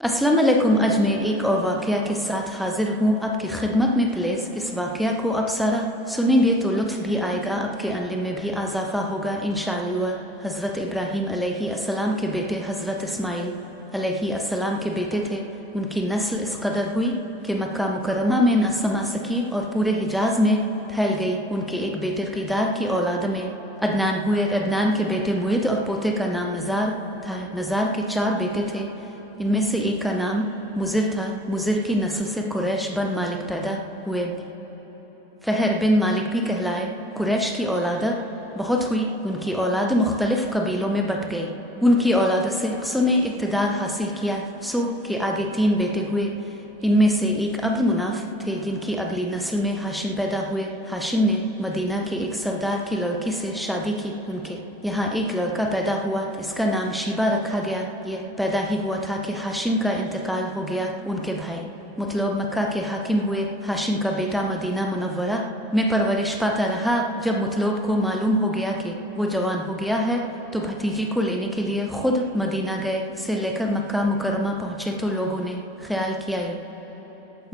अस्सलाम वालेकुम। आज मैं एक और वाकया के साथ हाजिर हूँ आपकी खिदमत में। प्लीज़ इस वाकया को आप सारा सुनेंगे तो लुत्फ भी आएगा, आपके अनलिम में भी इजाफा होगा इंशाअल्लाह। हज़रत इब्राहीम अलैहिस्सलाम के बेटे हज़रत इस्माइल अलैहिस्सलाम के बेटे थे। उनकी नस्ल इस कदर हुई कि मक्का मुकर्रमा में न समा सकी और पूरे हिजाज में फैल गई। उनके एक बेटे क़ीदार की औलाद में अदनान हुए। अदनान के बेटे मुइद और पोते का नाम नज़ार था। नज़ार के 4 बेटे थे, इनमें से एक का नाम मुज़िर था। मुज़िर की नस्ल से कुरैश बन मालिक पैदा हुए। फ़हर बिन मालिक भी कहलाए। कुरैश की औलाद बहुत हुई, उनकी औलाद मुख्तलिफ कबीलों में बट गई। उनकी औलाद से सो ने इक़्तिदार हासिल किया। सो के आगे 3 बेटे हुए, इनमें से एक अब्द मुनाफ थे, जिनकी अगली नस्ल में हाशिम पैदा हुए। हाशिम ने मदीना के एक सरदार की लड़की से शादी की। उनके यहाँ एक लड़का पैदा हुआ, इसका नाम शीबा रखा गया। यह पैदा ही हुआ था कि हाशिम का इंतकाल हो गया। उनके भाई मुतलब मक्का के हाकिम हुए। हाशिम का बेटा मदीना मुनव्वरा में परवरिश पाता रहा। जब मुतलब को मालूम हो गया कि वो जवान हो गया है तो भतीजी को लेने के लिए खुद मदीना गए। से लेकर मक्का मुकर्रमा पहुँचे तो लोगों ने ख्याल किया ये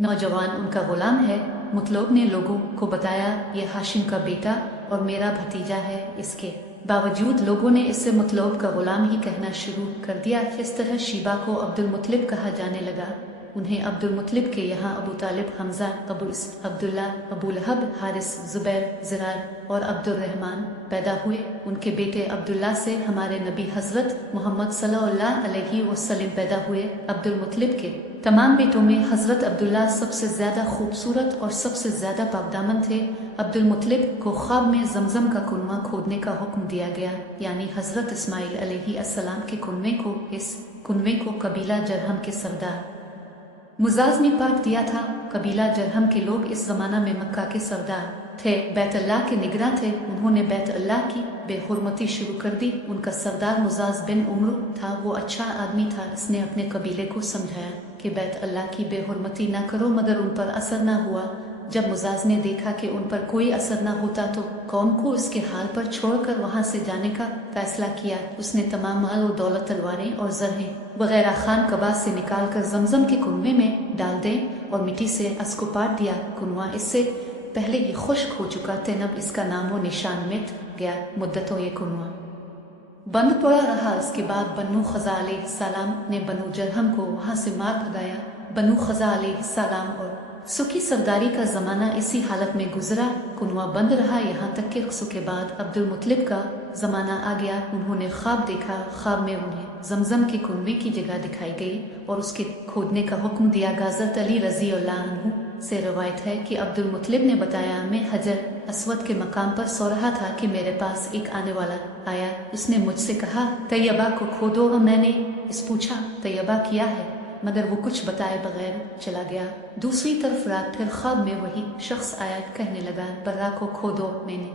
नौजवान उनका गुलाम है। मुतलब ने लोगों को बताया ये हाशिम का बेटा और मेरा भतीजा है। इसके बावजूद लोगों ने इससे मुतलब का गुलाम ही कहना शुरू कर दिया। इस तरह शीबा को अब्दुल मुत्तलिब कहा जाने लगा। उन्हें अब्दुल मुत्तलिब के यहाँ अबू तालिब, हमजा, अब्दुल्ला, अबू लहब, हारिस, जुबैर, ज़रार और अब्दुर्रहमान पैदा हुए। उनके बेटे अब्दुल्ला से हमारे नबी हज़रत मोहम्मद सल्लल्लाहु अलैहि वसल्लम पैदा हुए। अब्दुल मुत्तलिब के तमाम बेटों में हज़रत अब्दुल्ला सबसे ज़्यादा खूबसूरत और सबसे ज़्यादा पाकदामन थे। अब्दुल मुत्तलिब को ख्वाब में जमजम का कुनवा खोदने का हुक्म दिया गया, यानी हज़रत इस्माइल अलैहिस्सलाम के कुनवे को। इस कुनवे को कबीला जरहम के सरदार मुजाज ने पाट दिया था। कबीला जरहम के लोग इस ज़माना में मक्का के सरदार थे, बैतुल्लाह के निगरां थे। उन्होंने बैतुल्लाह की बेहुरमती शुरू कर दी। उनका सरदार मुजाज बिन उम्र था। वो अच्छा आदमी था। इसने अपने कबीले को समझाया कि बैतुल्लाह की बेहुरमती ना करो, मगर उन पर असर ना हुआ। जब मुजाज ने देखा कि उन पर कोई असर न होता तो कौम को उसके हाल पर छोड़कर वहां से जाने का फैसला किया। उसने तमाम माल और दौलत, तलवारें और जरहें वगैरह खान कबा से निकाल कर जमजम के कुनवे में डाल दें और मिट्टी से इसको पाट दिया। कुनवा इससे पहले ही खुश्क हो चुका था, अब इसका नामो निशान मिट गया। मुद्दतों ये कुनवा बंद पड़ा रहा। इसके बाद बनु खज़ा अलैहिस्सलाम ने बनु जरहम को वहां से मार भगाया। बनु खज़ा अलैहिस्सलाम और सुखी सरदारी का ज़माना इसी हालत में गुजरा। कुनवा बंद रहा, यहाँ तक कि सु के बाद अब्दुल मुत्तलिब का ज़माना आ गया। उन्होंने ख्वाब देखा। ख्वाब में उन्हें जमजम के कुनवे की जगह दिखाई गई और उसके खोदने का हुक्म दिया। गाज़रत अली रज़ी अल्लाह अन्हु से रवायत है कि अब्दुल मुत्तलिब ने बताया, मैं हजर अस्वद के मकाम पर सो रहा था कि मेरे पास एक आने वाला आया। उसने मुझसे कहा, तैयबा को खोदो। मैंने इस पूछा, तैयबा किया है, मगर वो कुछ बताए बगैर चला गया। दूसरी तरफ रात फिर ख्वाब में वही शख्स आया, कहने लगा, बर्रा को खोदो। मैंने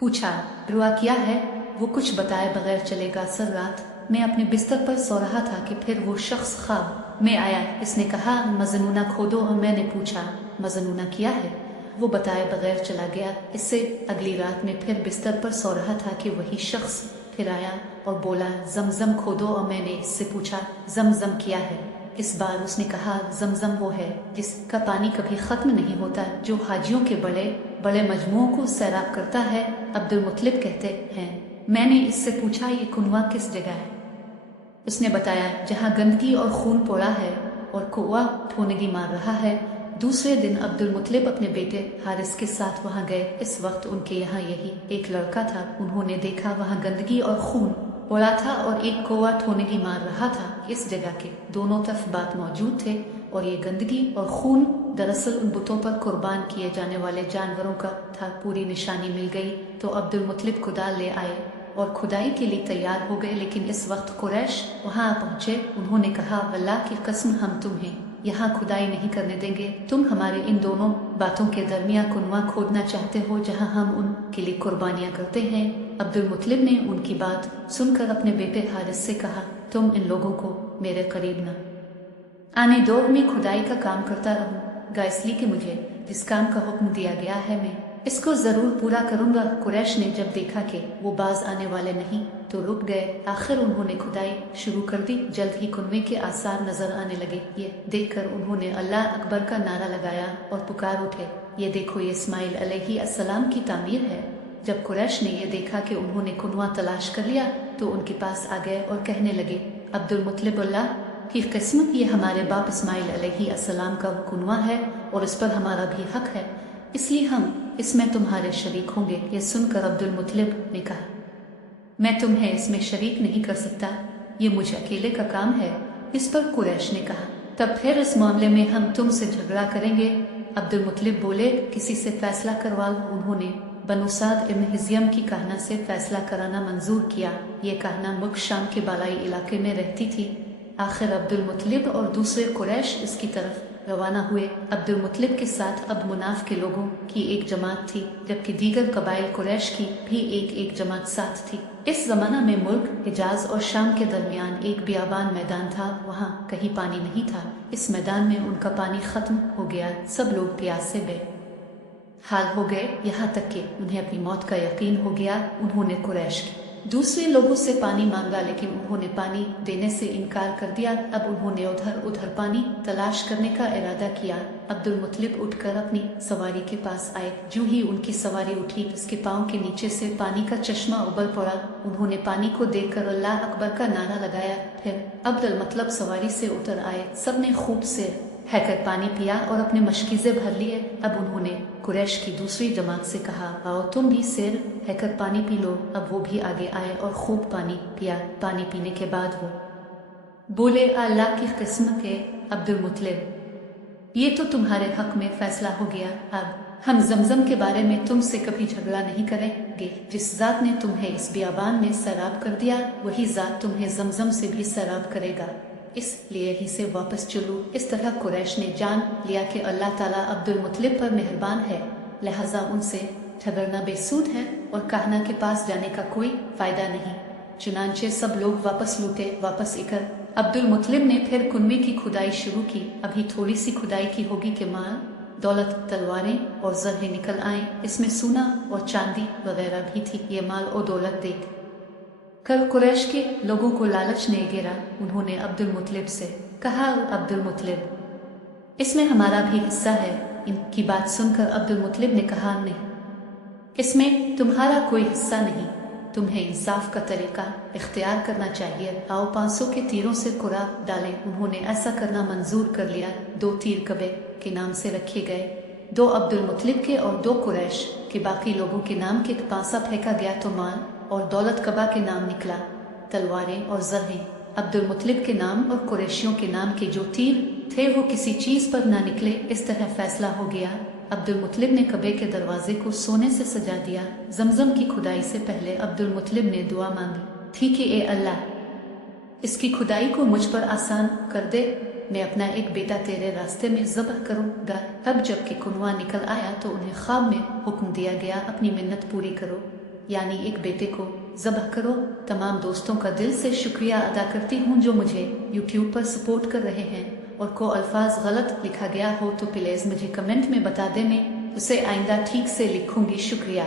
पूछा, रुआ क्या है? वो कुछ बताए बगैर चलेगा। सर रात मैं अपने बिस्तर पर सो रहा था कि फिर वो शख्स ख्वाब में आया। इसने कहा, मजनूना खोदो। मैंने पूछा, मजनूना किया है? वो बताए बगैर चला गया। इससे अगली रात में फिर बिस्तर पर सो रहा था कि वही शख्स फिर आया और बोला, जमजम खोदो। और मैंने इससे पूछा, जमजम किया है? इस बार उसने कहा, जमजम वो है जिसका पानी कभी खत्म नहीं होता, जो हाजियों के बड़े बड़े मजमुओं को सैराब करता है। अब्दुल मुत्तलिब कहते हैं, मैंने इससे पूछा, ये कुनवा किस जगह है? उसने बताया, जहाँ गंदगी और खून पोड़ा है और कुआ ठोनगी मार रहा है। दूसरे दिन अब्दुल मुत्तलिब अपने बेटे हारिस के साथ वहां गए। इस वक्त उनके यहाँ यही एक लड़का था। उन्होंने देखा वहां गंदगी और खून पोड़ा था और एक कौवा ठोनगी मार रहा था। इस जगह के दोनों तरफ बात मौजूद थे और ये गंदगी और खून दरअसल उन बुतों पर कुर्बान किए जाने वाले जानवरों का था। पूरी निशानी मिल गई तो अब्दुल मुत्तलिब कुदाल ले आए और खुदाई के लिए तैयार हो गए। लेकिन इस वक्त कुरैश वहां पहुंचे। उन्होंने कहा, अल्लाह की कसम, हम तुम्हें यहाँ खुदाई नहीं करने देंगे। तुम हमारे इन दोनों बातों के दरमियान कुनवा खोदना चाहते हो जहाँ हम उनके लिए कुर्बानियाँ करते हैं। अब्दुल मुत्तलिब ने उनकी बात सुनकर अपने बेटे हारिस से कहा, तुम इन लोगों को मेरे करीब न आने दो। मैं खुदाई का काम करता रहूँगा, इसलिए कि मुझे जिस काम का हुक्म दिया गया है मैं इसको जरूर पूरा करूंगा। कुरैश ने जब देखा कि वो बाज आने वाले नहीं तो रुक गए। आखिर उन्होंने खुदाई शुरू कर दी। जल्द ही कुनवे के आसार नजर आने लगे। ये देखकर उन्होंने अल्लाह अकबर का नारा लगाया और पुकार उठे, ये देखो ये इस्माइल अलैहिस्सलाम की तामीर है। जब कुरैश ने ये देखा कि उन्होंने कुनवा तलाश कर लिया तो उनके पास आ गए और कहने लगे, अब्दुल मुत्तलिब, अल्लाह की किस्मत, ये हमारे बाप इस्माइल अलैहिस्सलाम का कुनवा है और इस पर हमारा भी हक है, इसलिए हम इसमें तुम्हारे शरीक होंगे। ये सुनकर अब्दुल मुत्तलिब ने कहा, मैं तुम्हें इसमें शरीक नहीं कर सकता, ये मुझे अकेले का काम है। इस पर कुरैश ने कहा, तब फिर इस मामले में हम तुमसे झगड़ा करेंगे। अब्दुल मुत्तलिब बोले, किसी से फैसला करवा लो। उन्होंने बनु साद इब्न हिज़्यम की कहना से फैसला कराना मंजूर किया। ये कहना मुल्क शाम के बालाई इलाके में रहती थी। आखिर अब्दुल मुत्तलिब और दूसरे कुरैश इसकी तरफ रवाना हुए। अब्दुल मुत्तलिब के साथ अब मुनाफ के लोगों की एक जमात थी, जबकि दीगर कबाइल कुरैश की भी एक जमात साथ थी। इस जमाना में मुल्क हिजाज और शाम के दरमियान एक बियाबान मैदान था। वहाँ कहीं पानी नहीं था। इस मैदान में उनका पानी खत्म हो गया। सब लोग प्यास से बेहाल हो गए, यहाँ तक कि उन्हें अपनी मौत का यकीन हो गया। उन्होंने कुरैश के दूसरे लोगों से पानी मांगा, लेकिन उन्होंने पानी देने से इनकार कर दिया। अब उन्होंने उधर उधर पानी तलाश करने का इरादा किया। अब्दुल मुत्तलिब उठकर अपनी सवारी के पास आए। जो ही उनकी सवारी उठी, उसके पांव के नीचे से पानी का चश्मा उबल पड़ा। उन्होंने पानी को देखकर अल्लाह अकबर का नारा लगाया। फिर अब्दुल मुत्तलिब सवारी से उतर आए। सबने खूब से हैकर पानी पिया और अपने मशकीज़े भर लिए। अब उन्होंने कुरैश की दूसरी जमात से कहा, आओ तुम भी सिर हैकर पानी पी लो। अब वो भी आगे आए और खूब पानी पिया। पानी पीने के बाद वो बोले, अल्लाह की किस्मत है अब्दुल मुत्तलिब, ये तो तुम्हारे हक में फैसला हो गया। अब हम जमजम के बारे में तुमसे कभी झगड़ा नहीं करेंगे। जिस जात ने तुम्हें इस बियाबान में सैराब कर दिया, वही जात तुम्हें जमजम से भी सैराब करेगा, इसलिए ही से वापस चलो। इस तरह कुरैश ने जान लिया कि अल्लाह ताला अब्दुल मुत्तलिब पर मेहरबान है, लिहाजा उनसे झगड़ना बेसूद है और कहना के पास जाने का कोई फायदा नहीं। चुनांचे सब लोग वापस लौटे। वापस इकर अब्दुल मुत्तलिब ने फिर कुनवे की खुदाई शुरू की। अभी थोड़ी सी खुदाई की होगी कि माल, दौलत, तलवारें और जरहे निकल आए। इसमें सोना और चांदी वगैरह भी थी। ये माल और दौलत देख कर कुरैश के लोगों को लालच ने घेरा। उन्होंने अब्दुल मुत्तलिब से कहा, अब्दुल मुत्तलिब, इसमें हमारा भी हिस्सा है। इनकी बात सुनकर अब्दुल मुत्तलिब ने कहा, नहीं, इसमें तुम्हारा कोई हिस्सा नहीं, तुम्हें इंसाफ का तरीका इख्तियार करना चाहिए। आओ 500 के तीरों से कुरा डालें। उन्होंने ऐसा करना मंजूर कर लिया। 2 तीर कबे के नाम से रखे गए, 2 अब्दुल मुत्तलिब के और 2 कुरैश के। बाकी लोगों के नाम के पासा फेंका गया तो माल और दौलत कबा के नाम निकला, तलवारें और जरहें अब्दुल मुत्तलिब के नाम और कुरैशियों के नाम के जो तीर थे वो किसी चीज पर ना निकले। इस तरह फैसला हो गया। अब्दुल मुत्तलिब ने कबे के दरवाजे को सोने से सजा दिया। जमजम की खुदाई से पहले अब्दुल मुत्तलिब ने दुआ मांगी थी कि ए अल्लाह, इसकी खुदाई को मुझ पर आसान कर दे। मैं अपना एक बेटा तेरे रास्ते में ज़बह करूँगा। अब जबकि कुनवा निकल आया तो उन्हें ख्वाब में हुक्म दिया गया, अपनी मिन्नत पूरी करो, यानी एक बेटे को ज़बह करो। तमाम दोस्तों का दिल से शुक्रिया अदा करती हूँ जो मुझे YouTube पर सपोर्ट कर रहे हैं, और को अल्फाज गलत लिखा गया हो तो प्लीज़ मुझे कमेंट में बता दें, मैं उसे आइंदा ठीक से लिखूंगी। शुक्रिया।